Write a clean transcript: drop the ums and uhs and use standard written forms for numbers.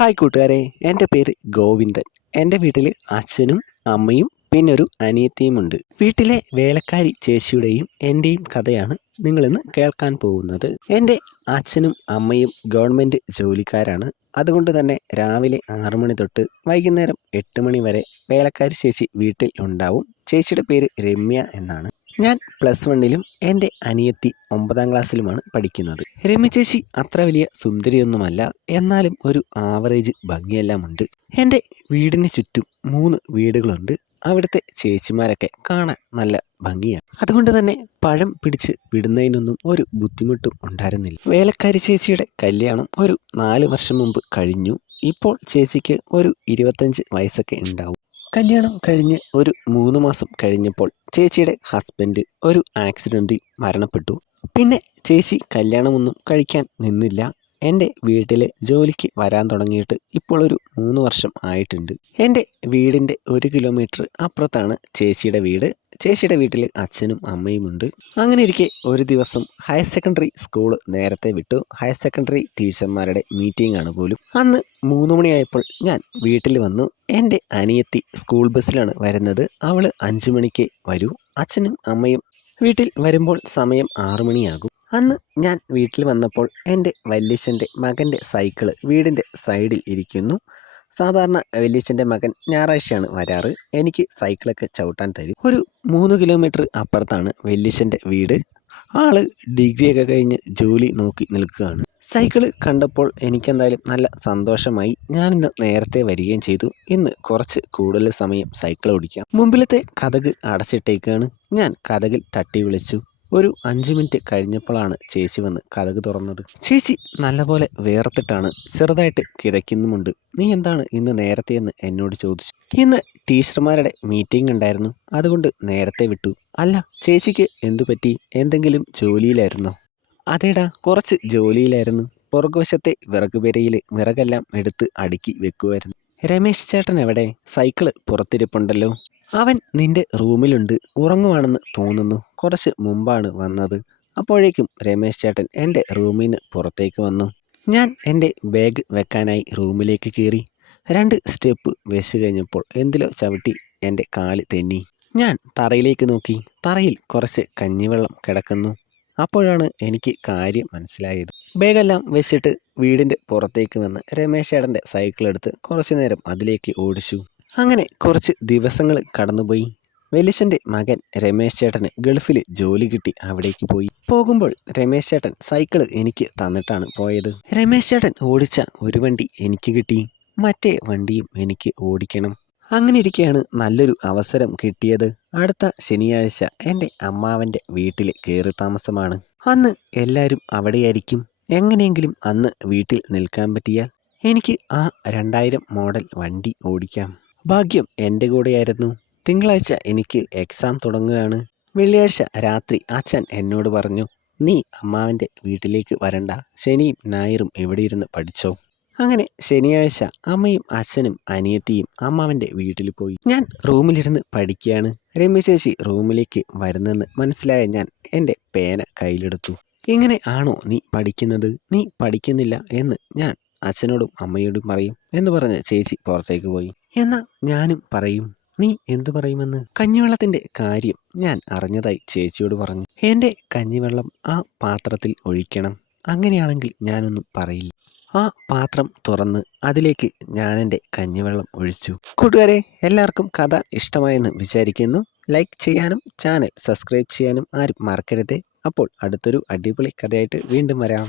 Hi കൂട്ടുകാരെ, എൻ്റെ പേര് ഗോവിന്ദൻ. എൻ്റെ വീട്ടിൽ അച്ഛനും അമ്മയും പിന്നെ ഒരു അനിയത്തിയുമുണ്ട്. വീട്ടിലെ വേലക്കാരി ചേച്ചിയുടെയും എൻ്റെയും കഥയാണ് നിങ്ങളിന്ന് കേൾക്കാൻ പോകുന്നത്. എൻ്റെ അച്ഛനും അമ്മയും ഗവൺമെൻറ് ജോലിക്കാരാണ്. അതുകൊണ്ട് തന്നെ രാവിലെ 6 മണി തൊട്ട് വൈകുന്നേരം 8 മണി വരെ വേലക്കാരി ചേച്ചി വീട്ടിൽ ഉണ്ടാവും. ചേച്ചിയുടെ പേര് രമ്യ എന്നാണ്. ഞാൻ +1-ലും എൻ്റെ അനിയത്തി 9ാം ക്ലാസ്സിലുമാണ് പഠിക്കുന്നത്. രമ്യ ചേച്ചി അത്ര വലിയ സുന്ദരിയൊന്നുമല്ല, എന്നാലും ഒരു ആവറേജ് ഭംഗിയെല്ലാം ഉണ്ട്. എൻ്റെ വീടിന് ചുറ്റും 3 വീടുകളുണ്ട്. അവിടുത്തെ ചേച്ചിമാരൊക്കെ കാണാൻ നല്ല ഭംഗിയാണ്. അതുകൊണ്ട് തന്നെ പഴം പിടിച്ച് വിടുന്നതിനൊന്നും ഒരു ബുദ്ധിമുട്ടും ഉണ്ടായിരുന്നില്ല. വേലക്കാരി ചേച്ചിയുടെ കല്യാണം ഒരു 4 വർഷം മുമ്പ് കഴിഞ്ഞു. ഇപ്പോൾ ചേച്ചിക്ക് ഒരു 25 വയസ്സൊക്കെ ഉണ്ടാവും. കല്യാണം കഴിഞ്ഞ് ഒരു 3 മാസം കഴിഞ്ഞപ്പോൾ ചേച്ചിയുടെ ഹസ്ബൻഡ് ഒരു ആക്സിഡൻറ്റിൽ മരണപ്പെട്ടു. പിന്നെ ചേച്ചി കല്യാണമൊന്നും കഴിക്കാൻ നിന്നില്ല. എൻ്റെ വീട്ടിൽ ജോലിക്ക് വരാൻ തുടങ്ങിയിട്ട് ഇപ്പോൾ ഒരു 3 വർഷം ആയിട്ടുണ്ട്. എൻ്റെ വീടിൻ്റെ 1 കിലോമീറ്റർ അപ്പുറത്താണ് ചേച്ചിയുടെ വീട്. ചേച്ചിയുടെ വീട്ടിൽ അച്ഛനും അമ്മയുമുണ്ട്. അങ്ങനെ ഇരിക്കെ ഒരു ദിവസം ഹയർ സെക്കൻഡറി സ്കൂൾ നേരത്തെ വിട്ടു. ഹയർ സെക്കൻഡറി ടീച്ചർമാരുടെ മീറ്റിംഗ് ആണ് പോലും. അന്ന് 3 മണിയായപ്പോൾ ഞാൻ വീട്ടിൽ വന്നു. എൻ്റെ അനിയത്തി സ്കൂൾ ബസ്സിലാണ് വരുന്നത്. അവൾ 5 മണിക്ക് വരൂ. അച്ഛനും അമ്മയും വീട്ടിൽ വരുമ്പോൾ സമയം 6 മണിയാകും. അന്ന് ഞാൻ വീട്ടിൽ വന്നപ്പോൾ എൻ്റെ വല്യച്ഛൻ്റെ മകൻ്റെ സൈക്കിള് വീടിൻ്റെ സൈഡിൽ ഇരിക്കുന്നു. സാധാരണ വല്യച്ഛൻ്റെ മകൻ ഞായറാഴ്ചയാണ് വരാറ്. എനിക്ക് സൈക്കിളൊക്കെ ചവിട്ടാൻ തരും. ഒരു 3 കിലോമീറ്റർ അപ്പുറത്താണ് വല്യച്ഛൻ്റെ വീട്. ആള് ഡിഗ്രിയൊക്കെ കഴിഞ്ഞ് ജോലി നോക്കി നിൽക്കുകയാണ്. സൈക്കിള് കണ്ടപ്പോൾ എനിക്കെന്തായാലും നല്ല സന്തോഷമായി. ഞാനിന്ന് നേരത്തെ വരികയും ചെയ്തു. ഇന്ന് കുറച്ച് കൂടുതൽ സമയം സൈക്കിൾ ഓടിക്കാം. മുമ്പിലത്തെ കതക് അടച്ചിട്ടേക്കാണ്. ഞാൻ കതകിൽ തട്ടി വിളിച്ചു. ഒരു 5 മിനിറ്റ് കഴിഞ്ഞപ്പോഴാണ് ചേച്ചി വന്ന് കതക് തുറന്നത്. ചേച്ചി നല്ലപോലെ വേർത്തിട്ടാണ്, ചെറുതായിട്ട് കിതയ്ക്കുന്നുമുണ്ട്. നീ എന്താണ് ഇന്ന് നേരത്തെ എന്ന് എന്നോട് ചോദിച്ചു. ഇന്ന് ടീച്ചർമാരുടെ മീറ്റിംഗ് ഉണ്ടായിരുന്നു, അതുകൊണ്ട് നേരത്തെ വിട്ടു. അല്ല, ചേച്ചിക്ക് എന്തു പറ്റി? എന്തെങ്കിലും ജോലിയിലായിരുന്നോ? അതേടാ, കുറച്ച് ജോലിയിലായിരുന്നു. പുറകുവശത്തെ വിറകുപെരയിൽ വിറകെല്ലാം എടുത്ത് അടുക്കി വെക്കുമായിരുന്നു. രമേശ് ചേട്ടൻ എവിടെ? സൈക്കിള് പുറത്തിരിപ്പുണ്ടല്ലോ. അവൻ നിന്റെ റൂമിലുണ്ട്, ഉറങ്ങുവാണെന്ന് തോന്നുന്നു. കുറച്ച് മുമ്പാണ് വന്നത്. അപ്പോഴേക്കും രമേശ് ചേട്ടൻ എൻ്റെ റൂമിൽ നിന്ന് പുറത്തേക്ക് വന്നു. ഞാൻ എൻ്റെ ബാഗ് വെക്കാനായി റൂമിലേക്ക് കയറി. 2 സ്റ്റെപ്പ് വെച്ച് കഴിഞ്ഞപ്പോൾ എന്തിലോ ചവിട്ടി എൻ്റെ കാല് തെന്നി. ഞാൻ തറയിലേക്ക് നോക്കി. തറയിൽ കുറച്ച് കഞ്ഞിവെള്ളം കിടക്കുന്നു. അപ്പോഴാണ് എനിക്ക് കാര്യം മനസ്സിലായത്. ബാഗെല്ലാം വെച്ചിട്ട് വീടിൻ്റെ പുറത്തേക്ക് വന്ന് രമേശ് ചേട്ടൻ്റെ സൈക്കിൾ എടുത്ത് കുറച്ചു നേരം അതിലേക്ക് ഓടിച്ചു. അങ്ങനെ കുറച്ച് ദിവസങ്ങൾ കടന്നുപോയി. വല്യച്ഛൻ്റെ മകൻ രമേശ് ചേട്ടന് ഗൾഫിൽ ജോലി കിട്ടി അവിടേക്ക് പോയി. പോകുമ്പോൾ രമേശ് ചേട്ടൻ സൈക്കിള് എനിക്ക് തന്നിട്ടാണ് പോയത്. രമേശ് ചേട്ടൻ ഓടിച്ച ഒരു വണ്ടി എനിക്ക് കിട്ടി, മറ്റേ വണ്ടിയും എനിക്ക് ഓടിക്കണം. അങ്ങനെ ഇരിക്കെയാണ് നല്ലൊരു അവസരം കിട്ടിയത്. അടുത്ത ശനിയാഴ്ച എൻ്റെ അമ്മാവൻ്റെ വീട്ടിൽ കയറി താമസമാണ്. അന്ന് എല്ലാവരും അവിടെയായിരിക്കും. എങ്ങനെയെങ്കിലും അന്ന് വീട്ടിൽ നിൽക്കാൻ പറ്റിയാൽ എനിക്ക് ആ 2000 മോഡൽ വണ്ടി ഓടിക്കാം. ഭാഗ്യം എൻ്റെ കൂടെയായിരുന്നു. തിങ്കളാഴ്ച എനിക്ക് എക്സാം തുടങ്ങുകയാണ്. വെള്ളിയാഴ്ച രാത്രി അച്ഛൻ എന്നോട് പറഞ്ഞു, നീ അമ്മാവൻ്റെ വീട്ടിലേക്ക് വരണ്ട, ശനിയും ഞായറും ഇവിടെ ഇരുന്ന് പഠിച്ചോ. അങ്ങനെ ശനിയാഴ്ച അമ്മയും അച്ഛനും അനിയത്തിയും അമ്മാവൻ്റെ വീട്ടിൽ പോയി. ഞാൻ റൂമിലിരുന്ന് പഠിക്കുകയാണ്. രമ്യ ചേച്ചി റൂമിലേക്ക് വരുന്നെന്ന് മനസ്സിലായ ഞാൻ എൻ്റെ പേന കയ്യിലെടുത്തു. ഇങ്ങനെ ആണോ നീ പഠിക്കുന്നത്? നീ പഠിക്കുന്നില്ല എന്ന് ഞാൻ അച്ഛനോടും അമ്മയോടും പറയും എന്ന് പറഞ്ഞ് ചേച്ചി പുറത്തേക്ക് പോയി. എന്നാ ഞാനും പറയും. നീ എന്തു പറയുമെന്ന്? കഞ്ഞിവെള്ളത്തിൻ്റെ കാര്യം ഞാൻ അറിഞ്ഞതായി ചേച്ചിയോട് പറഞ്ഞു. എൻ്റെ കഞ്ഞിവെള്ളം ആ പാത്രത്തിൽ ഒഴിക്കണം. അങ്ങനെയാണെങ്കിൽ ഞാനൊന്നും പറയില്ല. ആ പാത്രം തുറന്ന് അതിലേക്ക് ഞാൻ എൻ്റെ കഞ്ഞിവെള്ളം ഒഴിച്ചു. കൂട്ടുകാരെ, എല്ലാവർക്കും കഥ ഇഷ്ടമായെന്ന് വിചാരിക്കുന്നു. ലൈക്ക് ചെയ്യാനും ചാനൽ സബ്സ്ക്രൈബ് ചെയ്യാനും ആരും മറക്കരുത്. അപ്പോൾ അടുത്തൊരു അടിപൊളി കഥയായിട്ട് വീണ്ടും വരാം.